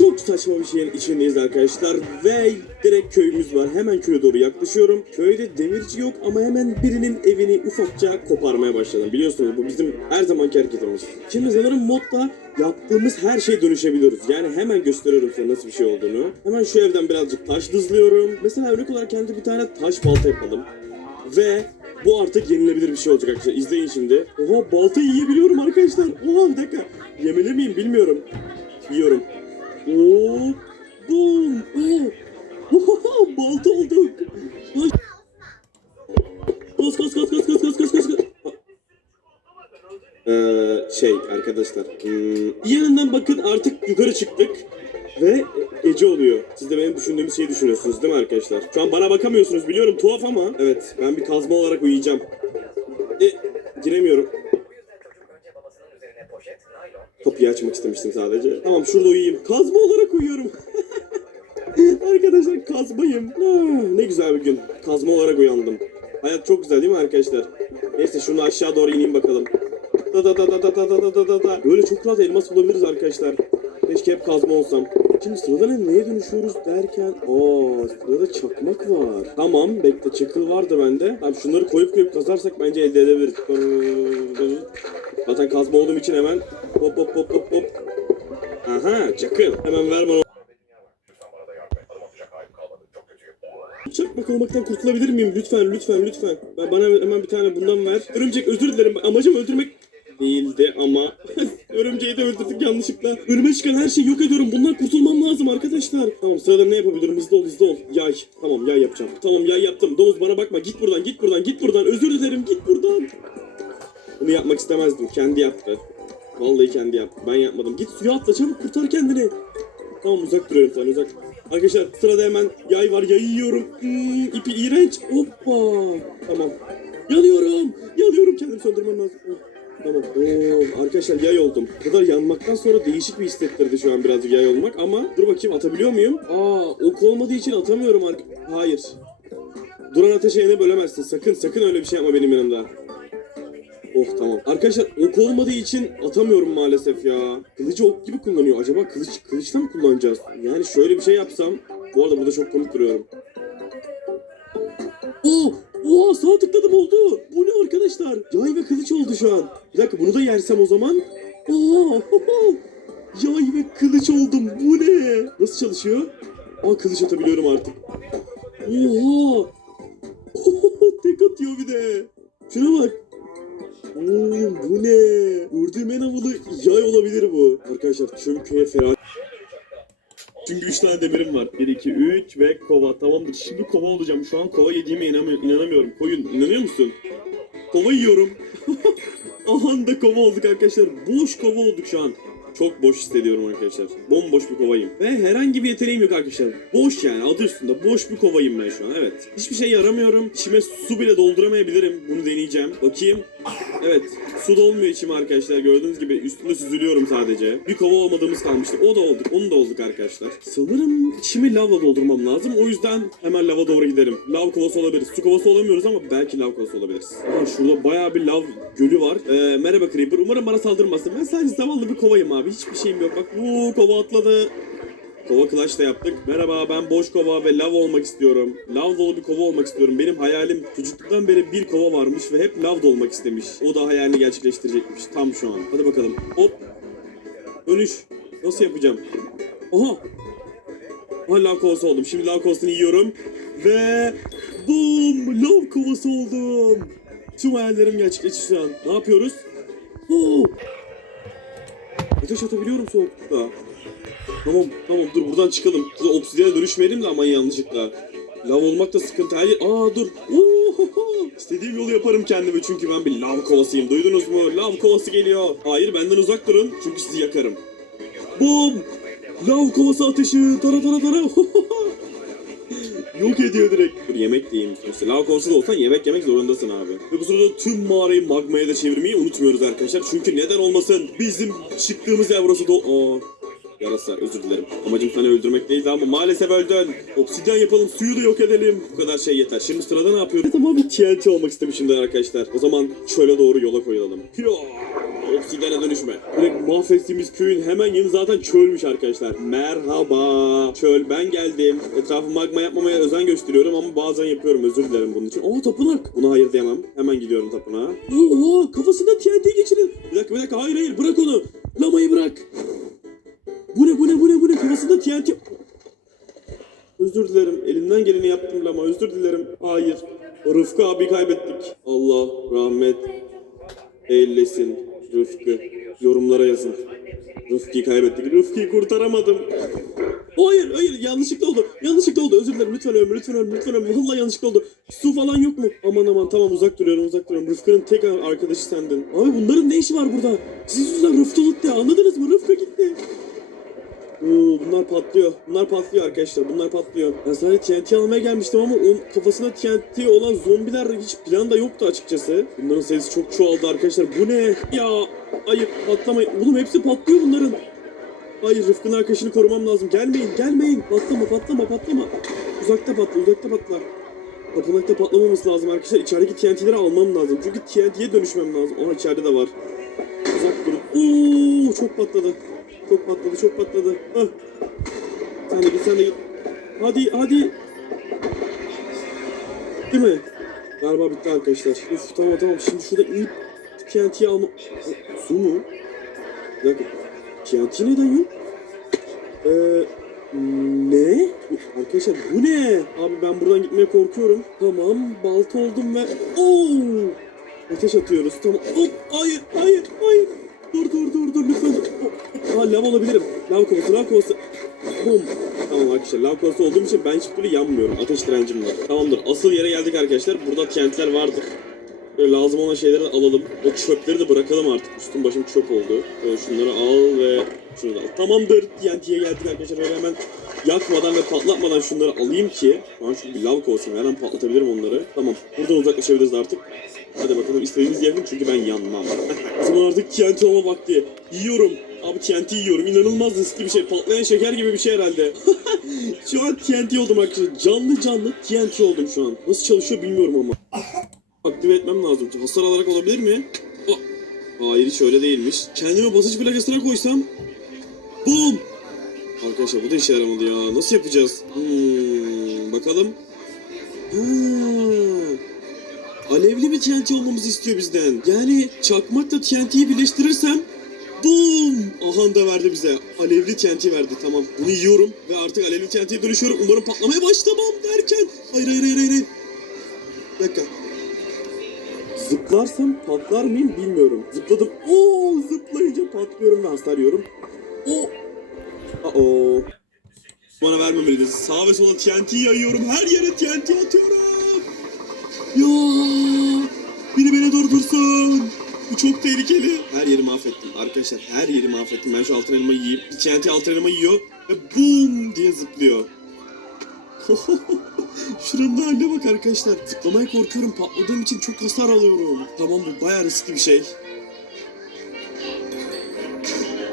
Çok saçma bir şeyin içindeyiz arkadaşlar ve direkt köyümüz var. Hemen köye doğru yaklaşıyorum. Köyde demirci yok ama hemen birinin evini ufakça koparmaya başladım. Biliyorsunuz bu bizim her zamanki hareketimiz. Şimdi sanırım modda yaptığımız her şey dönüşebiliyoruz. Yani hemen gösteriyorum size nasıl bir şey olduğunu. Hemen şu evden birazcık taş dızlıyorum. Mesela örnek olarak kendime bir tane taş balta yapalım. Ve bu artık yenilebilir bir şey olacak arkadaşlar. İzleyin şimdi. Oha balta yiyebiliyorum arkadaşlar. Oha bir dakika. Yemeli miyim bilmiyorum. Yiyorum. Oo. Oha, balta olduk. Kos kos kos kos kos kos kos kos. Ee, şey arkadaşlar. Hmm, yanından bakın artık yukarı çıktık. Ve gece oluyor. Siz de benim düşündüğüm şeyi düşünüyorsunuz değil mi arkadaşlar? Şu an bana bakamıyorsunuz biliyorum tuhaf ama. Evet ben bir kazma olarak uyuyacağım. E, giremiyorum. Kapıyı açmak istemiştim sadece. Tamam şurada uyuyayım. Kazma olarak uyuyorum. arkadaşlar kazmayım. Ne güzel bir gün. Kazma olarak uyandım. Hayat çok güzel değil mi arkadaşlar? Neyse şunu aşağı doğru ineyim bakalım. Da da da da da da da da da da. Böyle çok rahat elmas bulabiliriz arkadaşlar. Keşke hep kazma olsam. Şimdi sırada ne, neye dönüşüyoruz derken Aa sırada çakmak var. Tamam bekle çakıl vardı bende. Tamam şunları koyup koyup kazarsak bence elde edebiliriz. Zaten kazma olduğum için hemen hop hop hop hop hop. Aha çakıl. Hemen ver bana. Çakmak olmaktan kurtulabilir miyim? Lütfen lütfen lütfen. Ben, bana hemen bir tane bundan ver. Örümcek özür dilerim. Amacım öldürmek değildi ama örümceği de öldürdük yanlışlıkla. Önüme çıkan her şeyi yok ediyorum. Bundan kurtulmam lazım arkadaşlar. Tamam sırada ne yapabilirim? Hızlı ol hızlı ol. Yay. Tamam yay yapacağım. Tamam yay yaptım. Domuz bana bakma. Git buradan git buradan git buradan. Özür dilerim git buradan. Bunu yapmak istemezdim. Kendi yaptı. Vallahi kendi yaptı. Ben yapmadım. Git suya atla çabuk kurtar kendini. Tamam uzak duruyorum sen uzak. Arkadaşlar sırada hemen yay var yayı yiyorum. Hmm, ipi iğrenç. Hoppa. Tamam. Yanıyorum. Yanıyorum kendimi söndürmem lazım. Oh, Tamam. Oo, arkadaşlar yay oldum. Bu kadar yanmaktan sonra değişik bir hissettirdi şu an birazcık yay olmak ama dur bakayım atabiliyor muyum? Aa ok olmadığı için atamıyorum. Hayır. Duran ateşe yine bölemezsin. Sakın sakın öyle bir şey yapma benim yanımda. Oh tamam. Arkadaşlar ok olmadığı için atamıyorum maalesef ya. Kılıcı ok gibi kullanıyor. Acaba kılıç kılıçla mı kullanacağız? Yani şöyle bir şey yapsam. Bu arada burada çok komik duruyorum. Oo! Oo sağ tıkladım oldu. Bu ne arkadaşlar? Yay ve kılıç oldu şu an. Bir dakika bunu da yersem o zaman. Oo! Yay ve kılıç oldum. Bu ne? Nasıl çalışıyor? Aa kılıç atabiliyorum artık. Oha! Tek atıyor bir de. Şuna bak. Oğlum bu ne? Gördüğüm en havalı yay olabilir bu. Arkadaşlar tüm köye ferah. Çünkü 3 tane demirim var. 1, 2, 3 ve kova. Tamamdır. Şimdi kova olacağım. Şu an kova yediğime inanamıyorum. inanamıyorum. Koyun inanıyor musun? Kova yiyorum. Aha da kova olduk arkadaşlar. Boş kova olduk şu an. Çok boş hissediyorum arkadaşlar. Bomboş bir kovayım. Ve herhangi bir yeteneğim yok arkadaşlar. Boş yani adı üstünde. Boş bir kovayım ben şu an. Evet. Hiçbir şey yaramıyorum. İçime su bile dolduramayabilirim. Bunu deneyeceğim. Bakayım. Evet. Su dolmuyor içime arkadaşlar. Gördüğünüz gibi üstünde süzülüyorum sadece. Bir kova olmadığımız kalmıştı. O da olduk. Onu da olduk arkadaşlar. Sanırım içimi lavla doldurmam lazım. O yüzden hemen lava doğru gidelim. Lav kovası olabiliriz. Su kovası olamıyoruz ama belki lav kovası olabiliriz. Ama şurada bayağı bir lav gölü var. Ee, merhaba Creeper. Umarım bana saldırmazsın. Ben sadece zavallı bir kovayım abi. Hiçbir şeyim yok. Bak bu kova atladı. Kova Clash da yaptık. Merhaba ben boş kova ve lav olmak istiyorum. Lav dolu bir kova olmak istiyorum. Benim hayalim çocukluktan beri bir kova varmış ve hep lav olmak istemiş. O da hayalini gerçekleştirecekmiş. Tam şu an. Hadi bakalım. Hop. Dönüş. Nasıl yapacağım? Aha. Aha lav kovası oldum. Şimdi lav kovasını yiyorum. Ve boom! Lav kovası oldum. Tüm hayallerim gerçekleşti şu an. Ne yapıyoruz? Oo! Ateş atabiliyorum soğukta. Tamam tamam dur buradan çıkalım. Dur, obsidiyana dönüşmeyelim de aman yanlışlıkla. Lav olmak da sıkıntı. Hayır. Aa dur. Ohoho. İstediğim yolu yaparım kendime çünkü ben bir lav kovasıyım. Duydunuz mu? Lav kovası geliyor. Hayır benden uzak durun çünkü sizi yakarım. Bum. Lav kovası ateşi. Tara tara tara. Yok ediyor direkt. Dur yemek de yiyeyim. İşte lav kovası da olsan yemek yemek zorundasın abi. Ve bu sırada tüm mağarayı magmaya da çevirmeyi unutmuyoruz arkadaşlar. Çünkü neden olmasın? Bizim çıktığımız yer burası da... Aa. Yarasa özür dilerim. Amacım seni öldürmek değildi ama maalesef öldün. Obsidyen yapalım suyu da yok edelim. Bu kadar şey yeter. Şimdi sırada ne yapıyoruz? Tamam bir TNT olmak istemişimdir arkadaşlar. O zaman çöle doğru yola koyulalım. Hıa! obsidiyana dönüşme. Direkt mahvettiğimiz köyün hemen yanı zaten çölmüş arkadaşlar. Merhaba. Çöl ben geldim. Etrafı magma yapmamaya özen gösteriyorum ama bazen yapıyorum özür dilerim bunun için. Aa tapınak. Buna hayır diyemem. Hemen gidiyorum tapınağa. Oo kafasında TNT geçirin. Bir dakika bir dakika hayır hayır bırak onu. Hayır. Rıfkı abi kaybettik. Allah rahmet eylesin Rıfkı. Yorumlara yazın. Rıfkı'yı kaybettik. Rıfkı'yı kurtaramadım. Hayır hayır yanlışlıkla oldu. Yanlışlıkla oldu. Özür dilerim. Lütfen ölme lütfen ölme lütfen ölme. Vallahi yanlışlıkla oldu. Su falan yok mu? Aman aman tamam uzak duruyorum uzak duruyorum. Rıfkı'nın tek arkadaşı sendin. Abi bunların ne işi var burada? Siz yüzünden Rıfkı gitti. Anladınız mı? Rıfkı gitti. Oo, bunlar patlıyor. Bunlar patlıyor arkadaşlar. Bunlar patlıyor. Ben sadece TNT almaya gelmiştim ama onun kafasında TNT olan zombiler hiç planda yoktu açıkçası. Bunların sayısı çok çoğaldı arkadaşlar. Bu ne? Ya hayır patlamayın. Oğlum hepsi patlıyor bunların. Hayır Rıfkı'nın arkadaşını korumam lazım. Gelmeyin gelmeyin. Patlama patlama patlama. Uzakta patla uzakta patla. Tapınakta patlamaması lazım arkadaşlar. İçerideki TNT'leri almam lazım. Çünkü TNT'ye dönüşmem lazım. Ama içeride de var. Uzak durun. Oo çok patladı. Çok patladı, çok patladı. Hah. Sen de git, sen de git. Hadi, hadi. Değil mi? Galiba bitti arkadaşlar. Uf tamam tamam. Şimdi şurada inip TNT'yi alma... Su mu? Bir dakika. TNT neden yok? Ee, ne? Arkadaşlar bu ne? Abi ben buradan gitmeye korkuyorum. Tamam, balta oldum ve... Oo! Ateş atıyoruz. Tamam. Hop, hayır, hayır, hayır. Dur, dur, dur, dur lütfen. Aa, lav olabilirim. Lav kovası, lav kovası. Bum. Tamam arkadaşlar, lav kovası olduğum için ben hiçbir yanmıyorum. Ateş direncim var. Tamamdır. Asıl yere geldik arkadaşlar. Burada TNT'ler vardır. Böyle lazım olan şeyleri alalım. Ve çöpleri de bırakalım artık. Üstüm başım çöp oldu. Böyle şunları al ve şunu da al. Tamamdır. TNT'ye geldik arkadaşlar. Öyle hemen yakmadan ve patlatmadan şunları alayım ki. Şu an çünkü bir lav. Her an patlatabilirim onları. Tamam. Buradan uzaklaşabiliriz artık. Hadi bakalım istediğiniz yakın çünkü ben yanmam. o zaman artık TNT olma vakti. Yiyorum. Abi TNT yiyorum. İnanılmaz riskli bir şey. Patlayan şeker gibi bir şey herhalde. şu an TNT oldum arkadaşlar. Canlı canlı TNT oldum şu an. Nasıl çalışıyor bilmiyorum ama. Aktive etmem lazım. Hasar alarak olabilir mi? O- Hayır hiç öyle değilmiş. Kendime basınç plakasına koysam. Bum! Arkadaşlar bu da işe yaramadı ya. Nasıl yapacağız? Hmm, bakalım. Hmm. Alevli bir TNT olmamızı istiyor bizden. Yani çakmakla TNT'yi birleştirirsem Boom! Ahan da verdi bize. Alevli TNT verdi tamam. Bunu yiyorum ve artık alevli TNT'ye dönüşüyorum. Umarım patlamaya başlamam derken. Hayır hayır hayır hayır. Bir dakika. Zıplarsam patlar mıyım bilmiyorum. Zıpladım. Oo zıplayınca patlıyorum ve hasar yiyorum. O. Oo. Bana vermemeliydin. Sağa ve sola TNT yayıyorum. Her yere TNT atıyorum. Ya. Biri beni durdursun. Bu çok tehlikeli. Her yeri mahvettim. Arkadaşlar her yeri mahvettim. Ben şu altın elmayı yiyeyim. TNT altın elma yiyor. Ve boom diye zıplıyor. Şuranın haline bak arkadaşlar. Zıplamaya korkuyorum. Patladığım için çok hasar alıyorum. Tamam bu bayağı riskli bir şey.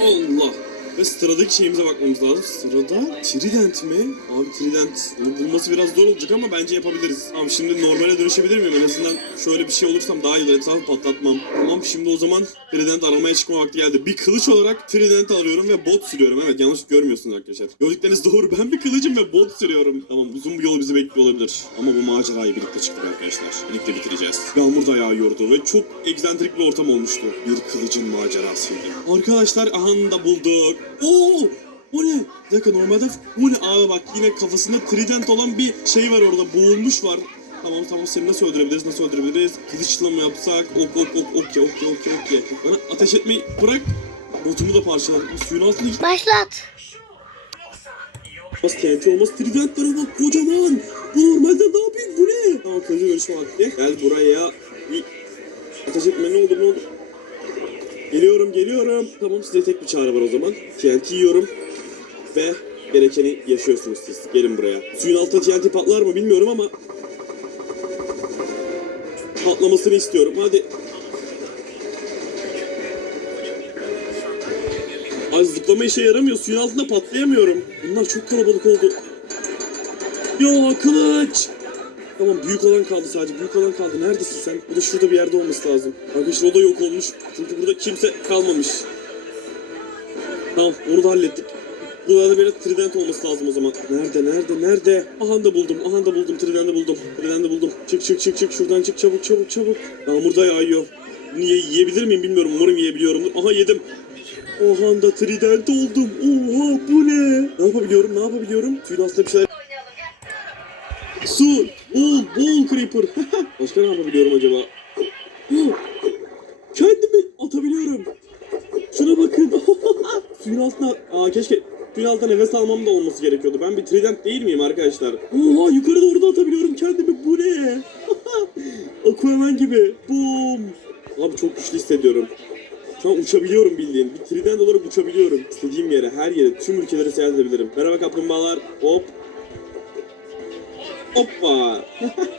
Allah. Ve sıradaki şeyimize bakmamız lazım. Sırada Trident mi? Abi Trident. Bunu bulması biraz zor olacak ama bence yapabiliriz. Tamam şimdi normale dönüşebilir miyim? En azından şöyle bir şey olursam daha iyi olur. Etrafı patlatmam. Tamam şimdi o zaman Trident aramaya çıkma vakti geldi. Bir kılıç olarak Trident arıyorum ve bot sürüyorum. Evet yanlış görmüyorsunuz arkadaşlar. Gördükleriniz doğru. Ben bir kılıcım ve bot sürüyorum. Tamam uzun bir yol bizi bekliyor olabilir. Ama bu macerayı birlikte çıktık arkadaşlar. Birlikte bitireceğiz. Yağmur da yağıyordu ve çok egzantrik bir ortam olmuştu. Bir kılıcın macerasıydı. Arkadaşlar ahanda bulduk. Oo! O ne? Bir dakika normalde bu ne abi bak yine kafasında trident olan bir şey var orada boğulmuş var. Tamam tamam seni nasıl öldürebiliriz nasıl öldürebiliriz? Kılıçla mı yapsak? Ok ok ok okey okey okey okey. Bana ateş etmeyi bırak. Botumu da parçaladık. Bu suyun altına git. Başlat. Olmaz TNT olmaz tridentlere bak kocaman. Bu normalde daha büyük bu ne? Tamam kılıcı dönüşme vakti. Gel buraya. Bir ateş etme ne olur ne olur. Geliyorum geliyorum. Tamam size tek bir çare var o zaman. TNT yiyorum. Ve gerekeni yaşıyorsunuz siz. Gelin buraya. Suyun altında TNT patlar mı bilmiyorum ama patlamasını istiyorum. Hadi. Ay zıplama işe yaramıyor. Suyun altında patlayamıyorum. Bunlar çok kalabalık oldu. Ya kılıç. Tamam büyük olan kaldı sadece. Büyük olan kaldı. Neredesin sen? Bu da şurada bir yerde olması lazım. Arkadaşlar o da yok olmuş. Çünkü burada kimse kalmamış. Tamam onu da hallettik. Burada da bir trident olması lazım o zaman. Nerede nerede nerede? Aha da buldum. Aha da buldum. Trident'i buldum. Trident'i buldum. Çık çık çık çık şuradan çık çabuk çabuk çabuk. Yağmur da yağıyor. Bunu ye- yiyebilir miyim bilmiyorum. Umarım yiyebiliyorumdur. Aha yedim. Oha da trident oldum. Oha bu ne? Ne yapabiliyorum? Ne yapabiliyorum? Suyun altında bir şeyler Su, bol, bol creeper. Başka ne yapabiliyorum acaba? Kendimi atabiliyorum. Şuna bakın. Suyun altına, aa keşke suyun altına nefes almam da olması gerekiyordu. Ben bir trident değil miyim arkadaşlar? Oha yukarı doğru da atabiliyorum kendimi. Bu ne? Aquaman gibi. Boom. Abi çok güçlü hissediyorum. Şu an uçabiliyorum bildiğin. Bir trident olarak uçabiliyorum. İstediğim yere, her yere, tüm ülkelere seyahat edebilirim. Merhaba kaplumbağalar. Hop. Hoppa.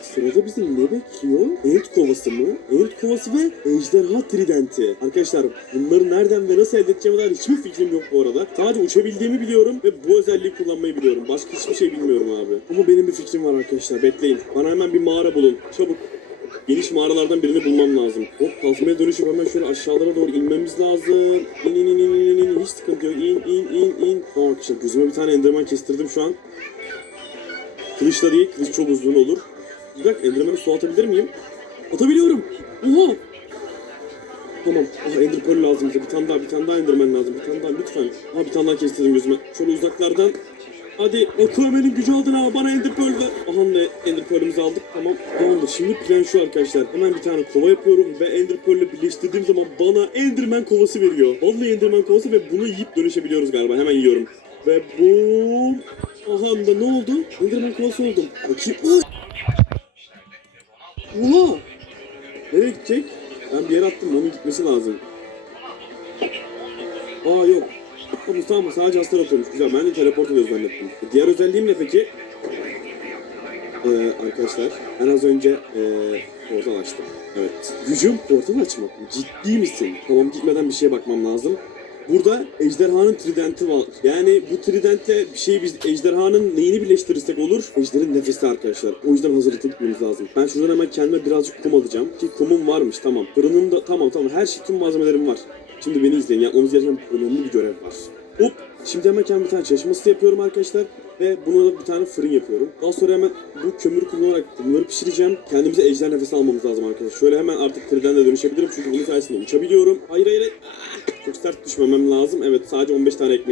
Sırada bizi ne bekliyor? Ent kovası mı? Ent kovası ve ejderha tridenti. Arkadaşlar bunları nereden ve nasıl elde edeceğime dair hiçbir fikrim yok bu arada. Sadece uçabildiğimi biliyorum ve bu özelliği kullanmayı biliyorum. Başka hiçbir şey bilmiyorum abi. Ama benim bir fikrim var arkadaşlar. Bekleyin. Bana hemen bir mağara bulun. Çabuk. Geniş mağaralardan birini bulmam lazım. Hop kazmaya dönüşüp hemen şöyle aşağılara doğru inmemiz lazım. İn in in in in in. Hiç sıkıntı yok. İn in in in. Tamam arkadaşlar gözüme bir tane enderman kestirdim şu an. Kılıçla değil, kılıç çok uzun olur. Bir dakika, Enderman'ı su atabilir miyim? Atabiliyorum. Oha! Tamam. Ah Ender lazım bize. Bir tane daha, bir tane daha Enderman lazım. Bir tane daha lütfen. Ah bir tane daha kestirdim gözüme. Şöyle uzaklardan. Hadi Aquaman'in gücü aldın ha. Bana Ender Pearl ver. Aha ne Ender aldık. Tamam. Tamamdır. Şimdi plan şu arkadaşlar. Hemen bir tane kova yapıyorum ve Ender Pearl'le birleştirdiğim zaman bana Enderman kovası veriyor. Vallahi Enderman kovası ve bunu yiyip dönüşebiliyoruz galiba. Hemen yiyorum. Ve boom. Aha da ne oldu? Enderman kovası oldum. Bakayım. Oy! Oha! Nereye gidecek? Ben bir yere attım. Onun gitmesi lazım. Aa yok. Bu tamam sadece hasar atıyormuş. Güzel. Ben de teleport oluyor zannettim. Diğer özelliğim ne peki? Ee, arkadaşlar ben az önce ee, portal açtım. Evet. Gücüm portal açmak mı? Ciddi misin? Tamam gitmeden bir şeye bakmam lazım. Burada ejderhanın tridenti var. Yani bu tridentle bir şeyi biz ejderhanın neyini birleştirirsek olur? Ejderin nefesi arkadaşlar. O yüzden hazırlıklı gitmemiz lazım. Ben şuradan hemen kendime birazcık kum alacağım. Ki kumum varmış tamam. Fırınımda tamam tamam her şey tüm malzemelerim var. Şimdi beni izleyin. Yapmamız gereken önemli bir görev var. Hop. Şimdi hemen kendime bir tane çalışması yapıyorum arkadaşlar. Ve buna da bir tane fırın yapıyorum. Daha sonra hemen bu kömürü kullanarak bunları pişireceğim. Kendimize ejder nefesi almamız lazım arkadaşlar. Şöyle hemen artık tridente dönüşebilirim. Çünkü bunun sayesinde uçabiliyorum. Hayır hayır hayır. Ah! Çok sert düşmemem lazım. Evet sadece 15 tane ekmeğim